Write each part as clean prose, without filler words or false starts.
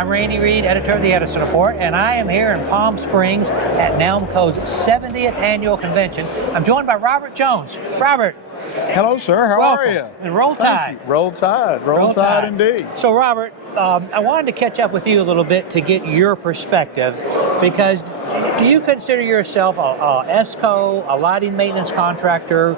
I'm Reid, editor of the Edison Report, and I am here in Palm Springs at NALMCO's 70th annual convention. I'm joined by Robert Jones. Robert. Hello, sir. How are you? And roll tide. Roll tide. Roll tide indeed. So, Robert, I wanted to catch up with you a little bit to get your perspective, because do you consider yourself a ESCO, a lighting maintenance contractor?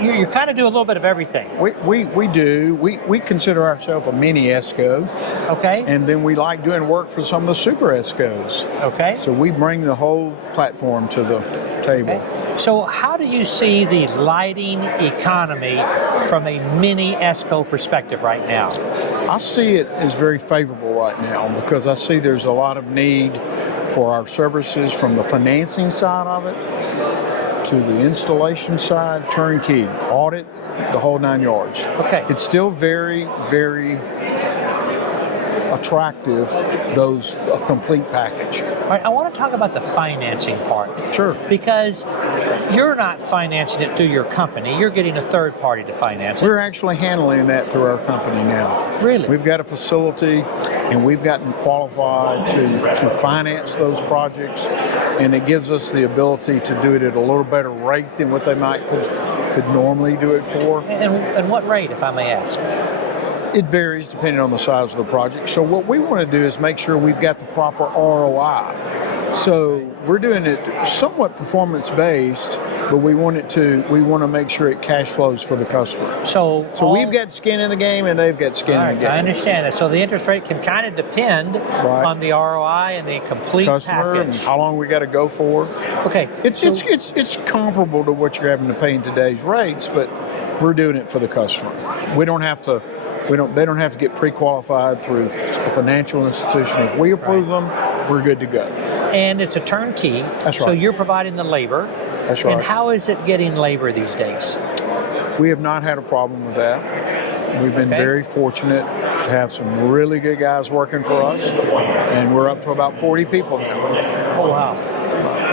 You kind of do a little bit of everything. We do. We consider ourselves a mini ESCO. Okay. And then we like doing work for some of the super ESCOs. Okay. So we bring the whole platform to the table. Okay. So how do you see the lighting economy from a mini ESCO perspective right now? I see it as very favorable right now because I see there's a lot of need for our services from the financing side of it to the installation side, turnkey, audit, the whole 9 yards. Okay. It's still very, very attractive, a complete package. All right, I want to talk about the financing part. Sure. Because you're not financing it through your company. You're getting a third party to finance it. We're actually handling that through our company now. Really? We've got a facility, and we've gotten qualified to finance those projects, and it gives us the ability to do it at a little better rate than what they might could normally do it for. And what rate, if I may ask? It varies depending on the size of the project. So what we want to do is make sure we've got the proper ROI. So we're doing it somewhat performance-based, but we want to make sure it cash flows for the customer. So we've got skin in the game, and they've got skin in the game. I understand that. So the interest rate can kind of depend on the ROI and the complete customer package. and how long we got to go for. Okay. It's comparable to what you're having to pay in today's rates, but we're doing it for the customer. We don't have to. They don't have to get pre-qualified through a financial institution. If we approve them, we're good to go. And it's a turnkey. That's right. So you're providing the labor. That's right. And how is it getting labor these days? We have not had a problem with that. We've been very fortunate to have some really good guys working for us, and we're up to about 40 people now. Oh, wow.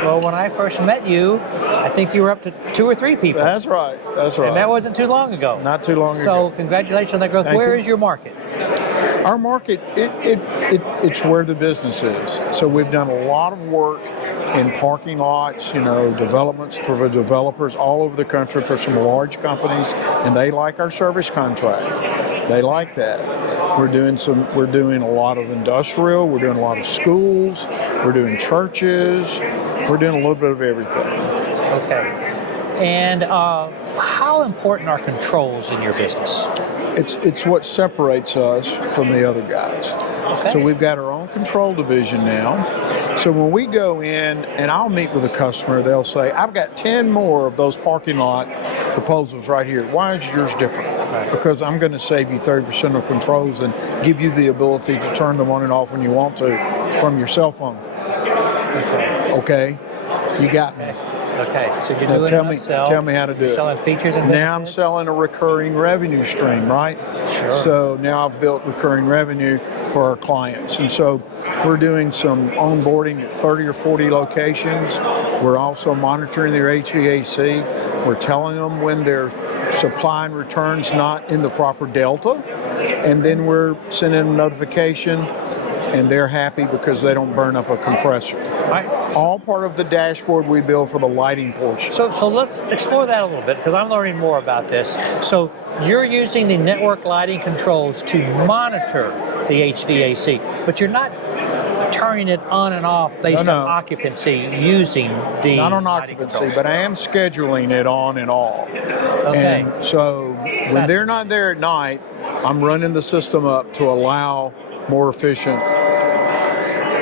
Well, when I first met you, I think you were up to 2 or 3 people. That's right. That's right. And that wasn't too long ago. Not too long ago. So congratulations on that growth. Where is your market? Our market, it's where the business is. So we've done a lot of work in parking lots, developments for the developers all over the country for some large companies, and they like our service contract. They like that. We're doing a lot of industrial, we're doing a lot of schools, we're doing churches, we're doing a little bit of everything. Okay. And how important are controls in your business? It's what separates us from the other guys. Okay. So we've got our own control division now. So when we go in and I'll meet with a customer, they'll say, I've got 10 more of those parking lot proposals right here. Why is yours different? Right. Because I'm going to save you 30% of controls and give you the ability to turn them on and off when you want to from your cell phone. Okay? You got me. Okay, so you're now doing tell me how to do it. Selling features and now I'm benefits? selling a recurring revenue stream, right? Sure. So now I've built recurring revenue for our clients. And so we're doing some onboarding at 30 or 40 locations. We're also monitoring their HVAC. We're telling them when their supply and return's not in the proper delta. And then we're sending them notification, and they're happy because they don't burn up a compressor. Right. All part of the dashboard we build for the lighting portion. So let's explore that a little bit, because I'm learning more about this. So you're using the network lighting controls to monitor the HVAC, but you're not turning it on and off based on occupancy using the not on lighting occupancy, controls. but I am scheduling it on and off. Okay. And so when they're not there at night, I'm running the system up to allow more efficient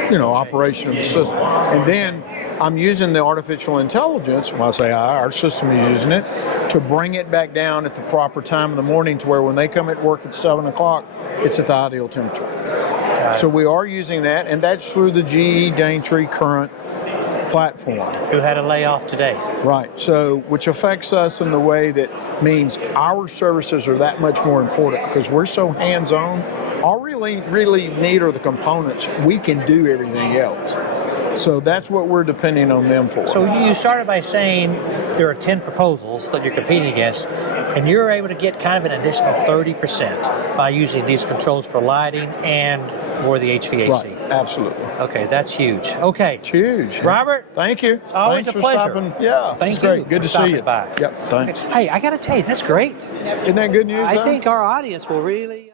operation of the system. And then I'm using the artificial intelligence, when I say our system is using it, to bring it back down at the proper time in the morning to where when they come at work at 7 o'clock, it's at the ideal temperature. So we are using that, and that's through the GE Daintree current platform. Who had a layoff today. Right, so which affects us in the way that means our services are that much more important because we're so hands-on. All really need are the components. We can do everything else. So that's what we're depending on them for. So you started by saying there are 10 proposals that you're competing against. and you're able to get kind of an additional 30% by using these controls for lighting and for the HVAC. Right, absolutely. Okay, that's huge. Okay. It's huge. Robert, thank you. it's always Thanks a for pleasure. stopping. Yeah, Thank it's great. you Good for to see you. stopping by. Yep, thanks. Hey, I got to tell you, that's great. Isn't that good news? I though? think our audience will really...